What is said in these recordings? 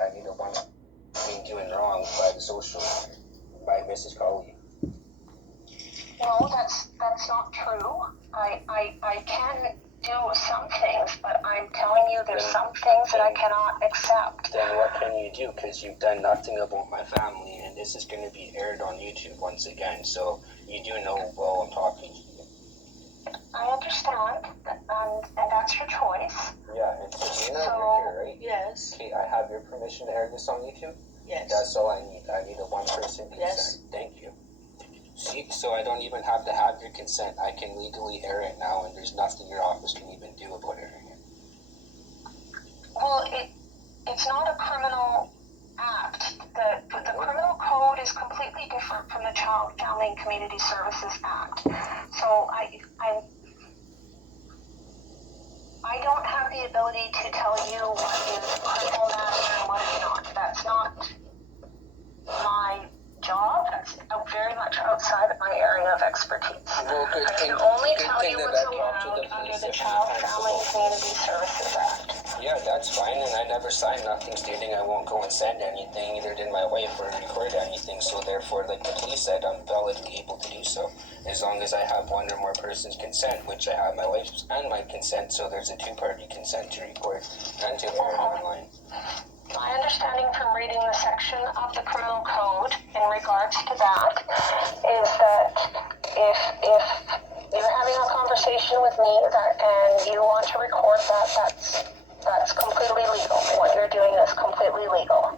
I need the one being doing wrong by the social worker, by Mrs. Colley. No, that's not true. I can do some things, but I'm telling you there's some things that I cannot accept. Then what can you do? Because you've done nothing about my family, and this is going to be aired on YouTube once again, so you do know while I'm talking to you. I understand, and that's your choice. Yeah, and Sabrina, you're here, right? Yes. Okay, I have your permission to air this on YouTube? Yes. That's all I need. I need a one-person consent. Yes. Thank you. See, so I don't even have to have your consent. I can legally air it now, and there's nothing your office can even do about airing it. Well, it's not a criminal act. The criminal code is completely different from the Child, Family, and Community Services Act. So I don't have the ability to tell you what is a criminal matter and what is not. That's not my job. That's very much outside of my area of expertise. Well, good I thing, can only good tell thing you that what's I talked to allowed the under police the a few Child, times Family, and ago. Community Services Act. Yeah, that's fine, and I never signed nothing stating I won't go and send anything, either did my wife or record anything, so therefore, like the police said, I'm validly able to do so, as long as I have one or more person's consent, which I have my wife's and my consent, so there's a two-party consent to record and to air it online. My understanding from reading the section of the criminal code in regards to that is that if you're having a conversation with me and you want to record that's completely legal. What you're doing is completely legal.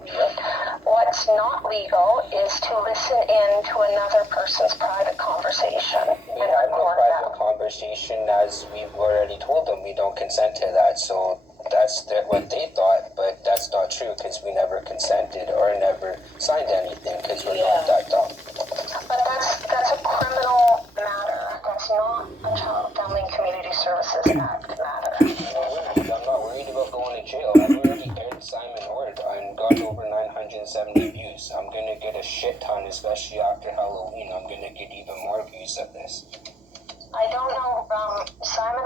What's not legal is to listen in to another person's private conversation and I have no record private that. conversation, as we've already told them we don't consent to that, so that's what they thought, but that's not true, because we never consented or never signed anything, because we're not that dumb. But that's a criminal matter. That's not a Child, Family, and Community Services Act matter. I'm not worried about going to jail. I've already aired Simon Ward and got over 970 views. I'm gonna get a shit ton, especially after Halloween. I'm gonna get even more views of this. I don't know, Simon,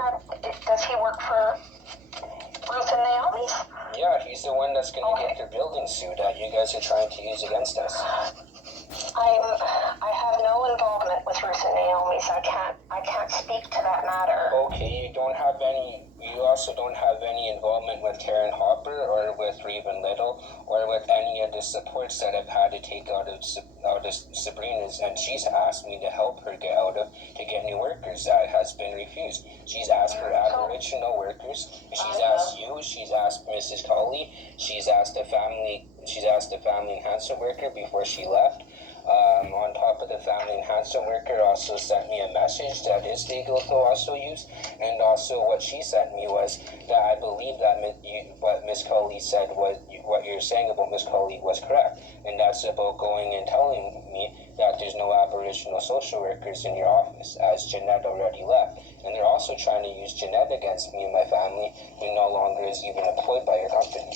does he work for Ruth and Naomi's? Yeah, he's the one that's gonna Okay. get their building sued that you guys are trying to use against us. I have no involvement with Ruth and Naomi's. I can't speak to that matter. Okay, you also don't have any involvement with Karen Hopper or with Raven Little or with any of the supports that I've had to take out of Sabrina's, and she's asked me to help her to get new workers. That has been refused. She's asked for Aboriginal workers. She's asked you. She's asked Mrs. Colley. She's asked a family enhancement worker before she left. On top of the family enhancement worker also sent me a message that is legal to also use, and also what she sent me was that I believe that what Miss Colley said was, what you're saying about Miss Colley was correct, and that's about going and telling me that there's no Aboriginal social workers in your office, as Jeanette already left, and they're also trying to use Jeanette against me and my family, who no longer is even employed by your company.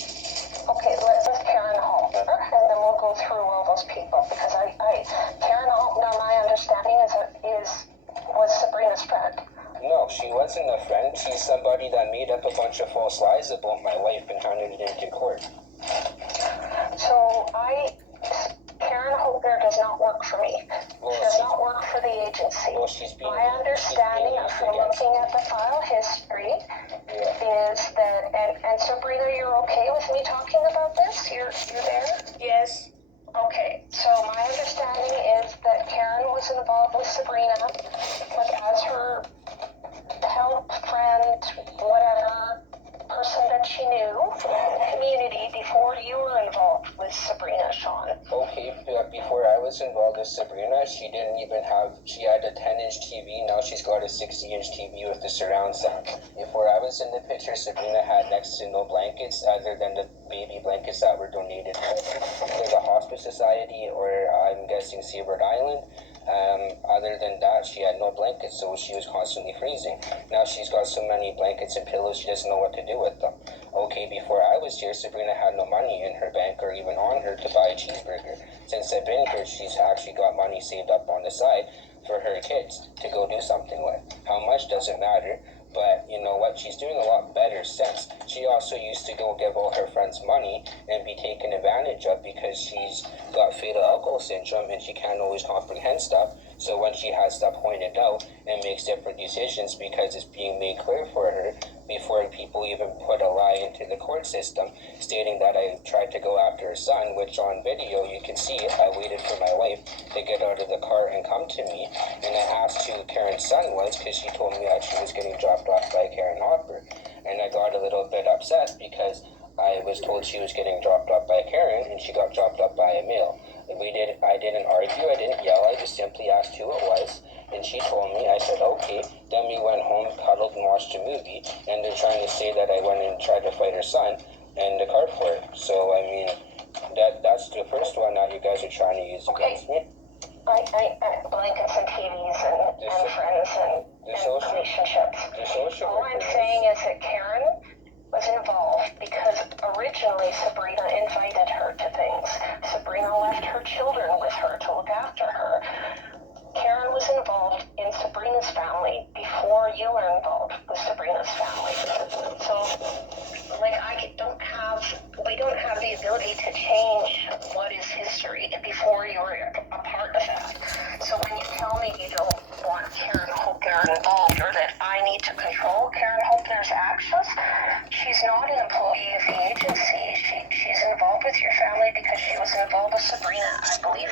Okay, let's just Karen Hopper, and then we'll go through all those people, because Karen Hopper, now my understanding was Sabrina's friend. No, she wasn't a friend. She's somebody that made up a bunch of false lies about my wife and handed it into court. So Karen Hopper does not work for me. Well, She does not work for the agency. Well, she's being My understanding used from against looking at the file history is that, and Sabrina, you're okay with me talking about this? You're there? Yes. Okay, so my understanding is that Karen was involved with Sabrina, like as her help, friend, whatever, person that she knew in the community before you were involved with Sabrina, Sean. Okay, but before I was involved with Sabrina, she had a 10-inch TV, now she's got a 60-inch TV with the surround sound. Before I was in the picture, Sabrina had next to no blankets other than the baby blankets that were donated to the Hospice Society, or I'm guessing Seabird Island. Other than that, she had no blankets, so she was constantly freezing. Now she's got so many blankets and pillows, she doesn't know what to do with them. Okay, before I was here, Sabrina had no money in her bank or even on her to buy a cheeseburger. Since I've been here, she's actually got money saved up on the side for her kids to go do something with. How much doesn't matter, but you know what? She's doing a lot better since. She also used to go give all her friends money and be taking a advantage of because she's got fatal alcohol syndrome and she can't always comprehend stuff. So when she has stuff pointed out and makes different decisions because it's being made clear for her before people even put a lie into the court system stating that I tried to go after her son, which on video you can see I waited for my wife to get out of the car and come to me, and I asked who Karen's son was because she told me that she was getting dropped off by Karen Hopper, and I got a little bit upset because I was told she was getting dropped off by Karen and she got dropped off by a male. I didn't argue, I didn't yell, I just simply asked who it was, and she told me. I said, okay. Then we went home, cuddled, and watched a movie, and they're trying to say that I went and tried to fight her son in the car for it. So, I mean, that's the first one that you guys are trying to use against me. Blankets and TVs and friends and relationships. All I'm saying is that Karen was involved because originally Sabrina invited her to things. Sabrina left her children with her to look after her. Karen was involved in Sabrina's family before you were involved with Sabrina's family. So, like, we don't have the ability to change what is history before you were a part of that. So when you tell me you don't want Karen Hopner involved or that I need to control Karen Hopner's actions, she's not an employee of the agency. She's involved with your family because she was involved with Sabrina. I believe